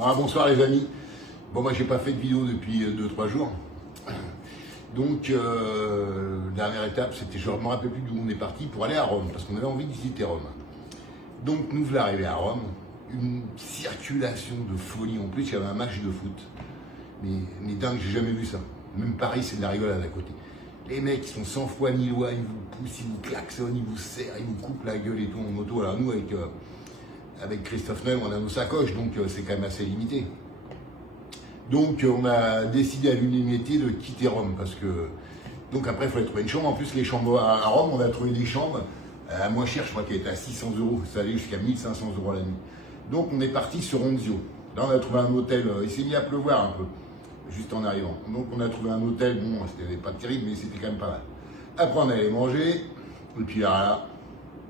Bon, bonsoir les amis. Bon, moi j'ai pas fait de vidéo depuis 2-3 jours. Donc, dernière étape, c'était, je ne me rappelle plus d'où on est parti pour aller à Rome, parce qu'on avait envie de visiter Rome. Donc, nous voilà arrivés à Rome, une circulation de folie. En plus, il y avait un match de foot. Mais dingue, j'ai jamais vu ça. Même Paris, c'est de la rigolade à côté. Les mecs, ils sont sans foi ni loi, ils vous poussent, ils vous klaxonnent, ils vous serrent, ils vous coupent la gueule et tout en moto. Alors nous, avec Christophe Neuve, on a nos sacoches, donc c'est quand même assez limité. Donc on a décidé à l'unanimité de quitter Rome, parce que... Donc après, il fallait trouver une chambre. En plus, les chambres à Rome, on a trouvé des chambres à moins cher, je crois qu'elle était à 600 €. Ça allait jusqu'à 1500 € la nuit. Donc on est parti sur Ronzio. Là, on a trouvé un hôtel, il s'est mis à pleuvoir un peu, juste en arrivant. Donc on a trouvé un hôtel, bon, c'était pas terrible, mais c'était quand même pas mal. Après, on allait manger, et puis là,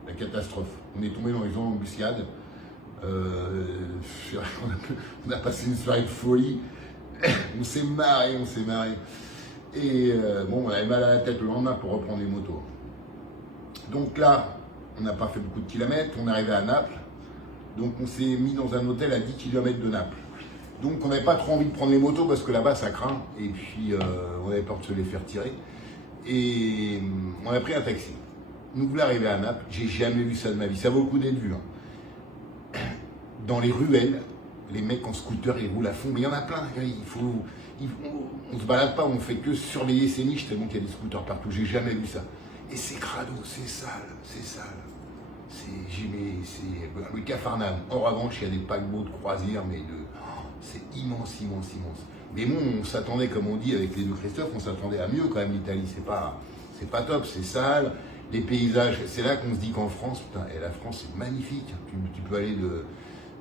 la catastrophe. On est tombé dans les embuscades. On a passé une soirée de folie. On s'est marré. Et bon, on avait mal à la tête le lendemain pour reprendre les motos. Donc là, on n'a pas fait beaucoup de kilomètres, on est arrivé à Naples. Donc on s'est mis dans un hôtel à 10 km de Naples. Donc on n'avait pas trop envie de prendre les motos parce que là-bas ça craint. Et puis on avait peur de se les faire tirer. Et on a pris un taxi. Nous voulons arriver à Naples, j'ai jamais vu ça de ma vie. Ça vaut le coup d'être vu. Hein. Dans les ruelles, les mecs en scooter, ils roulent à fond. Mais il y en a plein. On ne se balade pas, on fait que surveiller ces niches tellement qu'il y a des scooters partout. J'ai jamais vu ça. Et c'est crado, c'est sale. C'est le Capharnaüm. En revanche, il y a des paquebots de croisière, mais c'est immense. Mais bon, on s'attendait, comme on dit avec les deux Christophe, on s'attendait à mieux quand même l'Italie. C'est pas top, c'est sale. Les paysages, c'est là qu'on se dit qu'en France, putain, et la France c'est magnifique. Tu peux aller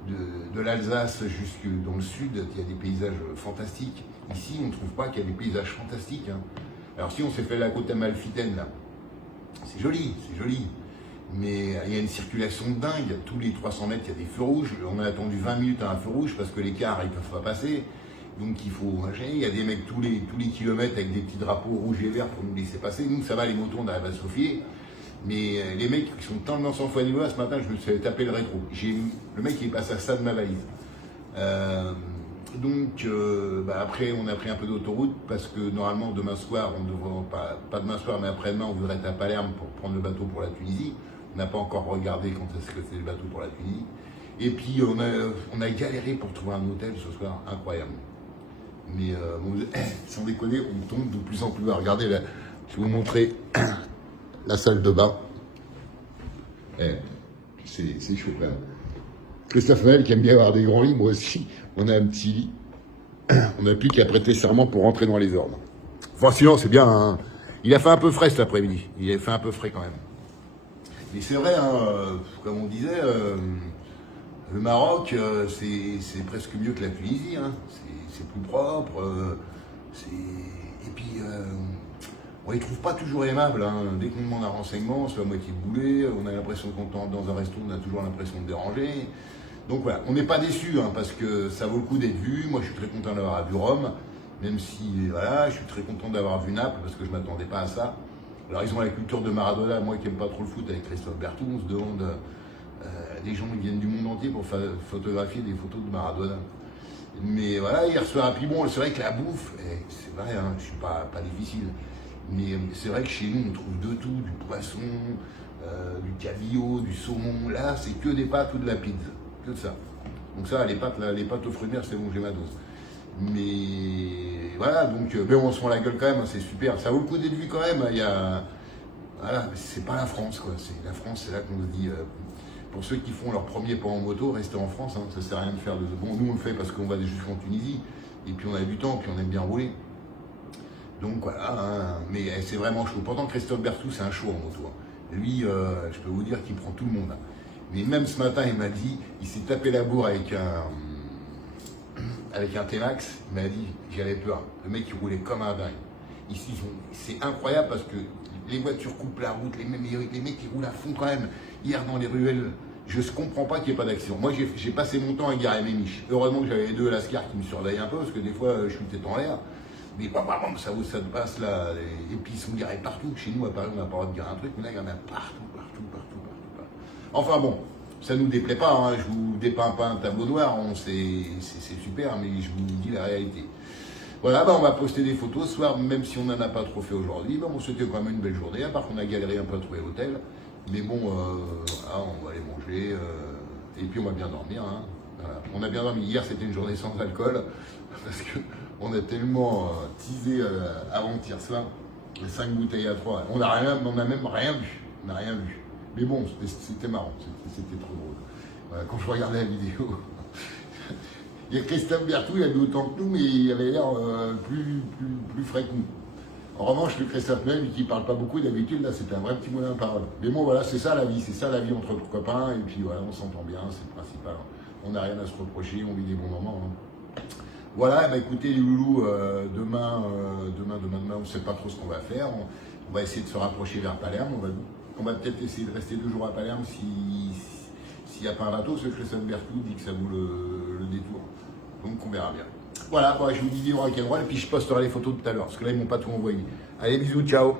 de l'Alsace jusque dans le sud, il y a des paysages fantastiques. Ici, on ne trouve pas qu'il y a des paysages fantastiques. Hein. Alors si on s'est fait la côte amalfitaine, là, c'est joli. Mais il y a une circulation de dingue. Tous les 300 mètres, il y a des feux rouges. On a attendu 20 minutes à un feu rouge parce que les cars, ils ne peuvent pas passer. Donc il faut... Il y a des mecs tous les kilomètres avec des petits drapeaux rouges et verts pour nous laisser passer. Nous, ça va, les motos, on arrive à se fier. Mais les mecs qui sont tellement sans foi ni loi, ce matin, je me suis fait taper le rétro. Le mec, il est passé à ça de ma valise. Après, on a pris un peu d'autoroute parce que normalement, demain soir, on devrait... Pas demain soir, mais après-demain, on voudrait être à Palerme pour prendre le bateau pour la Tunisie. On n'a pas encore regardé quand est-ce que c'est le bateau pour la Tunisie. Et puis, on a galéré pour trouver un hôtel ce soir. Incroyable. Mais sans déconner, on tombe de plus en plus bas. Regardez, là, je vais vous montrer la salle de bain. C'est chaud quand même. Christophe Noël qui aime bien avoir des grands lits, moi aussi. On a un petit lit. On n'a plus qu'à prêter serment pour rentrer dans les ordres. Enfin, sinon, c'est bien. Hein. Il a fait un peu frais cet après-midi. Il a fait un peu frais quand même. Mais c'est vrai, hein, comme on disait, le Maroc, c'est presque mieux que la Tunisie. Hein. C'est plus propre. Et puis, on les trouve pas toujours aimables. Hein. Dès qu'on demande un renseignement, c'est la moitié de boulet. On a l'impression qu'on entre dans un resto, on a toujours l'impression de déranger. Donc voilà, on n'est pas déçus hein, parce que ça vaut le coup d'être vu. Moi, je suis très content d'avoir vu Rome, même si voilà, je suis très content d'avoir vu Naples parce que je m'attendais pas à ça. Alors ils ont la culture de Maradona, moi qui n'aime pas trop le foot avec Christophe Berthou, on se demande, des gens qui viennent du monde entier pour photographier des photos de Maradona. Mais voilà, hier soir, puis bon, c'est vrai que la bouffe, c'est vrai, hein, je suis pas difficile, mais c'est vrai que chez nous on trouve de tout, du poisson, du cabillaud, du saumon, là c'est que des pâtes ou de la pizza, que de ça. Donc ça, les pâtes aux fruits de mer, c'est bon, j'ai ma dose. Mais voilà, donc mais on se rend la gueule quand même, hein, c'est super. Ça vaut le coup d'être vu quand même. Il y a, voilà, c'est pas la France quoi. La France, c'est là qu'on se dit. Pour ceux qui font leur premier pas en moto, restez en France. Hein, ça sert à rien de faire de bon. Nous on le fait parce qu'on va jusqu'en Tunisie et puis on a du temps, puis on aime bien rouler. Donc voilà. Hein, mais c'est vraiment chaud. Pourtant Christophe Berthou, c'est un show en moto. Hein. Lui, je peux vous dire qu'il prend tout le monde. Hein. Mais même ce matin, il m'a dit, il s'est tapé la bourre avec un T-Max, il m'a dit, j'avais peur. Le mec, il roulait comme un dingue. Ici, c'est incroyable parce que les voitures coupent la route, les mecs, ils roulent à fond quand même. Hier, dans les ruelles, je ne comprends pas qu'il n'y ait pas d'accident. Moi, j'ai passé mon temps à garer mes miches. Heureusement que j'avais les deux Lascar qui me surveillaient un peu parce que des fois, je suis tête en l'air. Mais ça passe là. Et puis, ils sont garés partout. Chez nous, à Paris, on n'a pas le droit de garer un truc, mais là, il y en a partout. Enfin bon, Ça nous déplaît pas, hein, je vous dépeins pas un tableau noir, c'est super, mais je vous dis la réalité. Voilà, on va poster des photos ce soir, même si on n'en a pas trop fait aujourd'hui. On souhaitait quand même une belle journée, à part qu'on a galéré un peu à trouver l'hôtel. Mais bon, on va aller manger, et puis on va bien dormir. Hein. Voilà. On a bien dormi. Hier, c'était une journée sans alcool, parce qu'on a tellement teasé avant-hier soir, 5 bouteilles à 3. On n'a même rien vu. On n'a rien vu. Mais bon, c'était marrant, c'était trop drôle. Voilà, quand je regardais la vidéo, il y a Christophe Berthou, il avait autant que nous, mais il avait l'air plus frais que nous. En revanche, le Christophe même, qui ne parle pas beaucoup d'habitude, là, c'était un vrai petit moulin à parole. Mais bon, voilà, c'est ça la vie entre copains, et puis voilà, on s'entend bien, c'est le principal. On n'a rien à se reprocher, on vit des bons moments. Hein. Voilà, écoutez les loulous, demain, on ne sait pas trop ce qu'on va faire. On va essayer de se rapprocher vers Palerme. On va peut-être essayer de rester 2 jours à Palerme s'il n'y a pas un bateau, parce que Christophe Berthou dit que ça vaut le détour. Donc on verra bien. Voilà, je vous dis rock'n'roll, et puis je posterai les photos tout à l'heure, parce que là ils m'ont pas tout envoyé. Allez, bisous, ciao.